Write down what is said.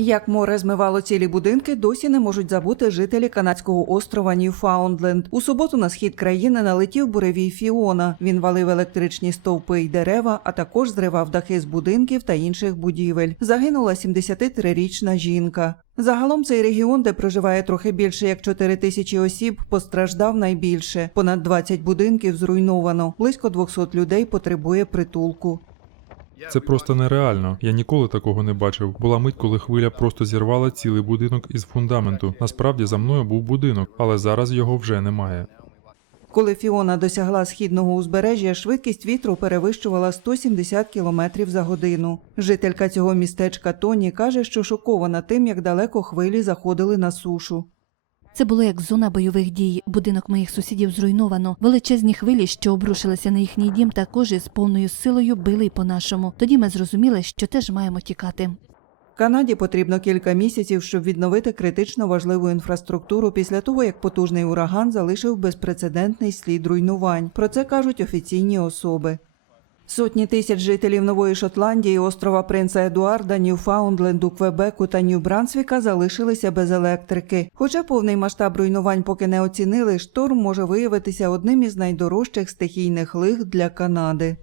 Як море змивало цілі будинки, досі не можуть забути жителі канадського острова Ньюфаундленд. У суботу на схід країни налетів буревій Фіона. Він валив електричні стовпи й дерева, а також зривав дахи з будинків та інших будівель. Загинула 73-річна жінка. Загалом цей регіон, де проживає трохи більше як 4 тисячі осіб, постраждав найбільше. Понад 20 будинків зруйновано. Близько 200 людей потребує притулку. Це просто нереально. Я ніколи такого не бачив. Була мить, коли хвиля просто зірвала цілий будинок із фундаменту. Насправді за мною був будинок, але зараз його вже немає. Коли Фіона досягла східного узбережжя, швидкість вітру перевищувала 170 км за годину. Жителька цього містечка Тоні каже, що шокована тим, як далеко хвилі заходили на сушу. Це було як зона бойових дій. Будинок моїх сусідів зруйновано. Величезні хвилі, що обрушилися на їхній дім, також із повною силою били по нашому. Тоді ми зрозуміли, що теж маємо тікати. Канаді потрібно кілька місяців, щоб відновити критично важливу інфраструктуру після того, як потужний ураган залишив безпрецедентний слід руйнувань. Про це кажуть офіційні особи. Сотні тисяч жителів Нової Шотландії, острова Принца Едуарда, Ньюфаундленду, Квебеку та Нью-Брансвіка залишилися без електрики. Хоча повний масштаб руйнувань поки не оцінили, шторм може виявитися одним із найдорожчих стихійних лих для Канади.